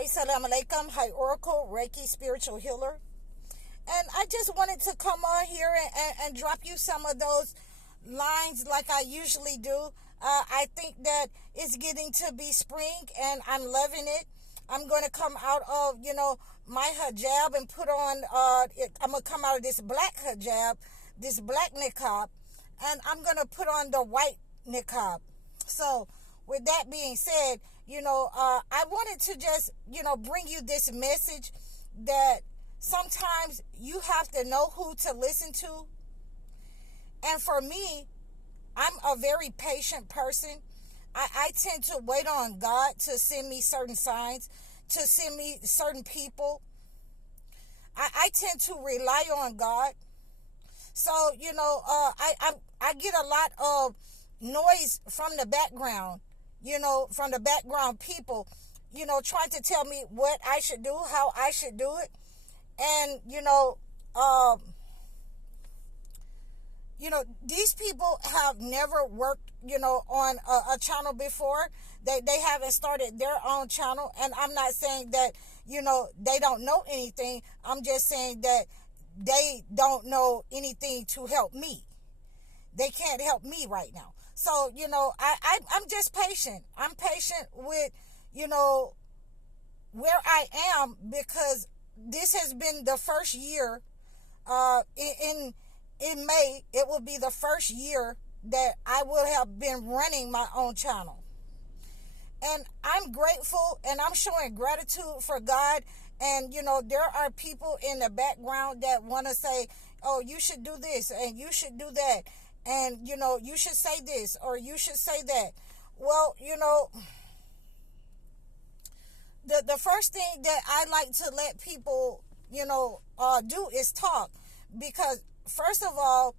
Hi, Salam Alaikum. Hi, Oracle, Reiki, Spiritual Healer. And I just wanted to come on here and drop you some of those lines like I usually do. I think that it's getting to be spring and I'm loving it. I'm going to come out of, my hijab and put on, I'm going to come out of this black hijab, this black niqab, and I'm going to put on the white niqab. So, with that being said, I wanted to just, bring you this message that sometimes you have to know who to listen to. And for me, I'm a very patient person. I tend to wait on God to send me certain signs, to send me certain people. I tend to rely on God. So, I get a lot of noise from the background, from the background people, trying to tell me what I should do, how I should do it. And, these people have never worked, on a channel before. They haven't started their own channel. And I'm not saying that, they don't know anything. I'm just saying that they don't know anything to help me. They can't help me right now. So, I'm just patient. I'm patient with, where I am, because this has been the first year, in May, it will be the first year that I will have been running my own channel. And I'm grateful and I'm showing gratitude for God. And, there are people in the background that want to say, oh, you should do this and you should do that. And, you should say this or you should say that. Well, the first thing that I like to let people, do is talk. Because, first of all,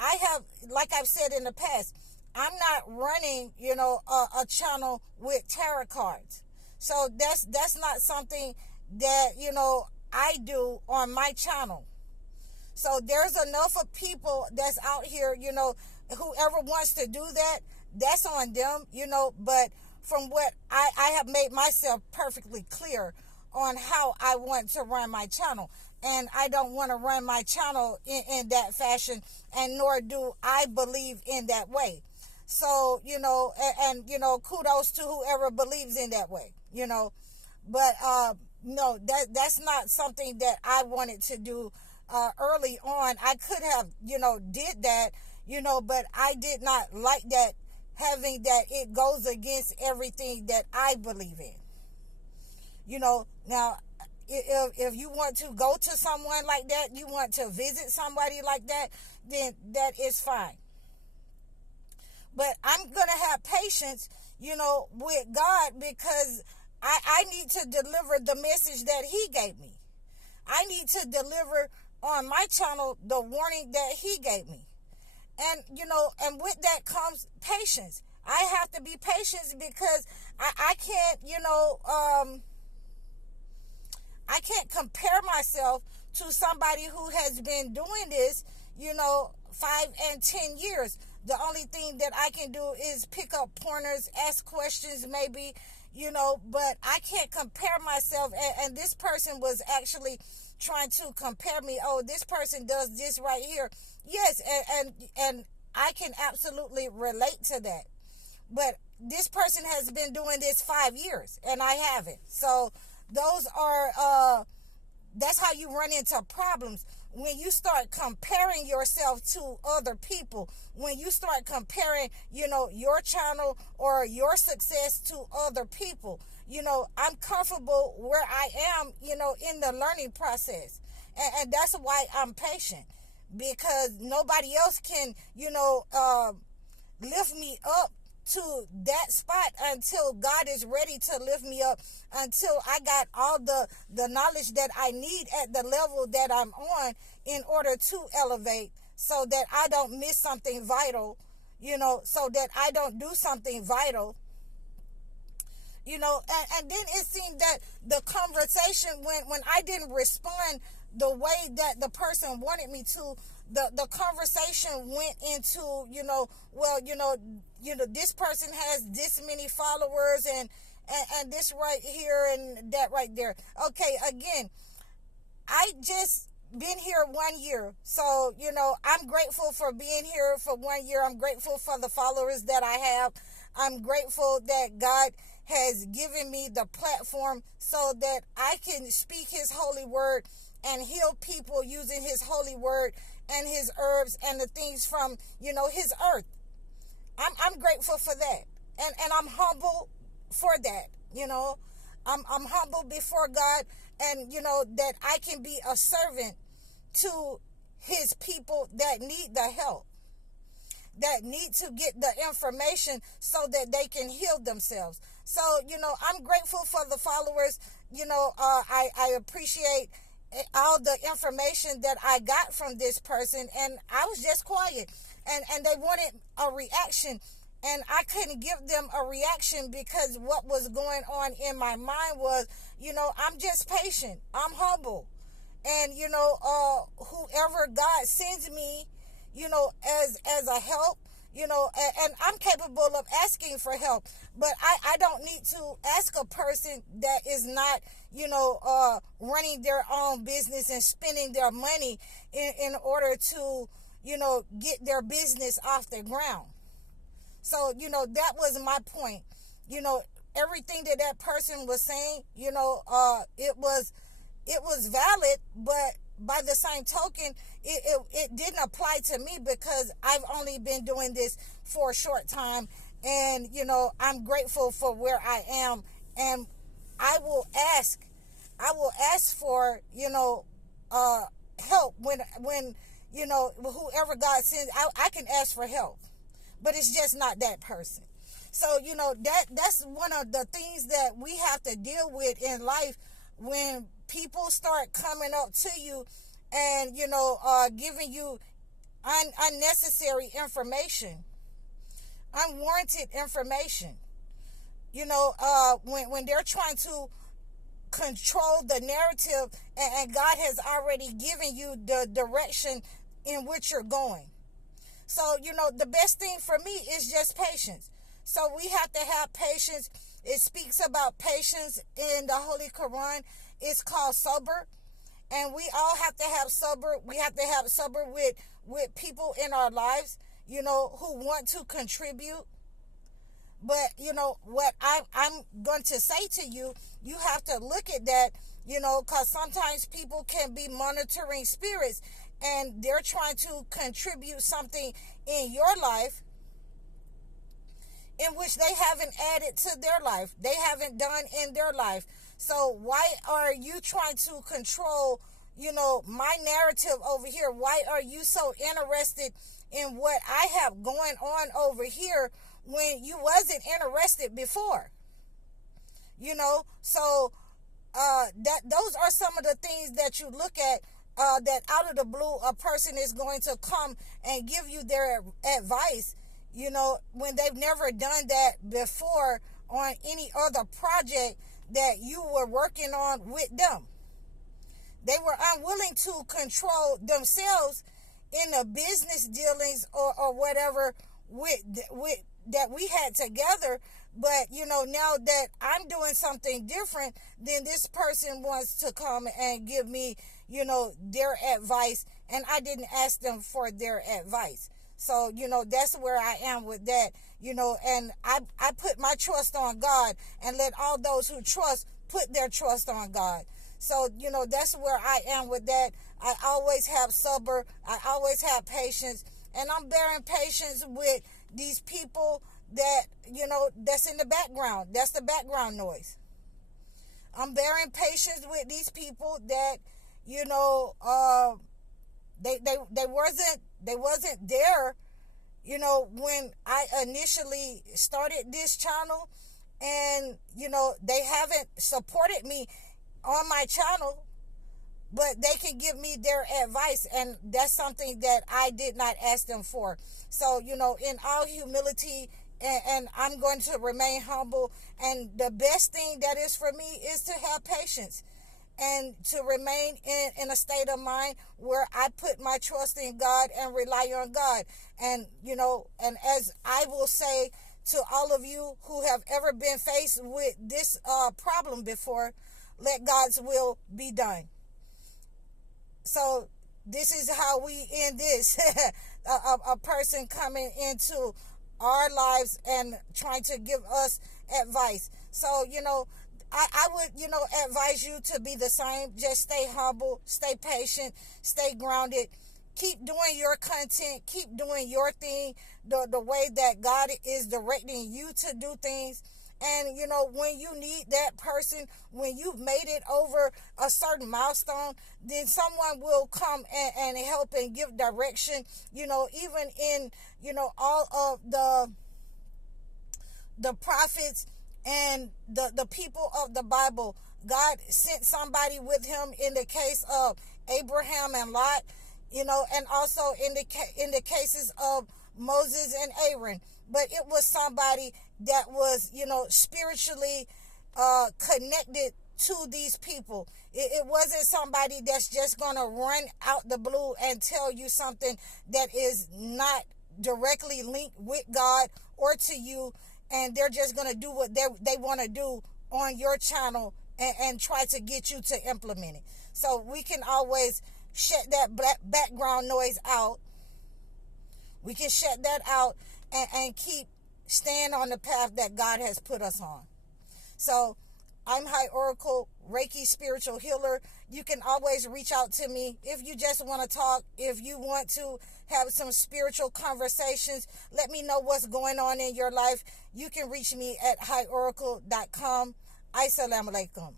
I have, like I've said in the past, I'm not running, a channel with tarot cards. So that's not something that, I do on my channel. So there's enough of people that's out here, whoever wants to do that, that's on them, but from what I have made myself perfectly clear on how I want to run my channel. And I don't want to run my channel in that fashion, and nor do I believe in that way. So, kudos to whoever believes in that way, But, no, that's not something that I wanted to do early on. I could have, did that, but I did not like that, having that it goes against everything that I believe in. Now, if you want to go to someone like that, you want to visit somebody like that, then that is fine. But I'm going to have patience, with God, because I need to deliver the message that He gave me. I need to deliver on my channel the warning that He gave me. And, and with that comes patience. I have to be patient because I can't, I can't compare myself to somebody who has been doing this, 5 and 10 years. The only thing that I can do is pick up pointers, ask questions maybe, but I can't compare myself. And this person was actually trying to compare me. Oh, this person does this right here. Yes, and I can absolutely relate to that. But this person has been doing this 5 years and I haven't. So those are, that's how you run into problems. When you start comparing yourself to other people, when you start comparing, your channel or your success to other people, I'm comfortable where I am, in the learning process. And that's why I'm patient, because nobody else can, lift me up to that spot until God is ready to lift me up, until I got all the knowledge that I need at the level that I'm on in order to elevate, so that I don't miss something vital, so that I don't do something vital, and then it seemed that the conversation, when I didn't respond the way that the person wanted me to, the conversation went into, this person has this many followers, and this right here and that right there. Okay, again, I just been here 1 year. So, I'm grateful for being here for 1 year. I'm grateful for the followers that I have. I'm grateful that God has given me the platform so that I can speak his holy word and heal people using his holy word and his herbs and the things from, his earth. I'm grateful for that. And I'm humble for that, I'm humble before God, and that I can be a servant to his people that need the help, that need to get the information so that they can heal themselves. So, I'm grateful for the followers. I appreciate all the information that I got from this person, and I was just quiet, and they wanted a reaction, and I couldn't give them a reaction because what was going on in my mind was, I'm just patient. I'm humble. And, whoever God sends me, as a help, and I'm capable of asking for help, but I don't need to ask a person that is not, running their own business and spending their money in order to, get their business off the ground. So, that was my point. Everything that person was saying, it was valid, but by the same token, it didn't apply to me because I've only been doing this for a short time, and I'm grateful for where I am, and I will ask for help when whoever God sends. I can ask for help, but it's just not that person. So that's one of the things that we have to deal with in life when people start coming up to you and giving you unnecessary information, unwarranted information. When they're trying to control the narrative, and God has already given you the direction in which you're going. So the best thing for me is just patience. So we have to have patience. It speaks about patience in the Holy Quran. It's called sabr, and we all have to have sabr. We have to have sabr with people in our lives, who want to contribute. But what I'm going to say to you, you have to look at that, because sometimes people can be monitoring spirits, and they're trying to contribute something in your life in which they haven't added to their life, they haven't done in their life. So why are you trying to control, my narrative over here? Why are you so interested in what I have going on over here when you wasn't interested before? So those are some of the things that you look at, that out of the blue a person is going to come and give you their advice, when they've never done that before on any other project that you were working on with them. They were unwilling to control themselves in the business dealings or whatever with that we had together. But, now that I'm doing something different, then this person wants to come and give me, their advice, and I didn't ask them for their advice. So, that's where I am with that, and I put my trust on God, and let all those who trust put their trust on God. So, that's where I am with that. I always have sabr. I always have patience, and I'm bearing patience with these people that, that's in the background. That's the background noise. I'm bearing patience with these people that, they wasn't there, when I initially started this channel, and, they haven't supported me on my channel, but they can give me their advice, and that's something that I did not ask them for. So, in all humility, and I'm going to remain humble, and the best thing that is for me is to have patience and to remain in a state of mind where I put my trust in God and rely on God. And, and as I will say to all of you who have ever been faced with this problem before, let God's will be done. So this is how we end this. a person coming into our lives and trying to give us advice. So, I would, advise you to be the same. Just stay humble, stay patient, stay grounded. Keep doing your content. Keep doing your thing the way that God is directing you to do things. And, when you need that person, when you've made it over a certain milestone, then someone will come and help and give direction, even in, all of the prophets and the people of the Bible. God sent somebody with him in the case of Abraham and Lot, and also in the cases of Moses and Aaron. But it was somebody that was, spiritually connected to these people. It wasn't somebody that's just going to run out the blue and tell you something that is not directly linked with God or to you, and they're just going to do what they want to do on your channel and try to get you to implement it. So we can always shut that background noise out. We can shut that out and keep staying on the path that God has put us on. So I'm High Oracle, Reiki spiritual healer. You can always reach out to me if you just want to talk, if you want to have some spiritual conversations. Let me know what's going on in your life. You can reach me at highoracle.com. Assalamu alaikum.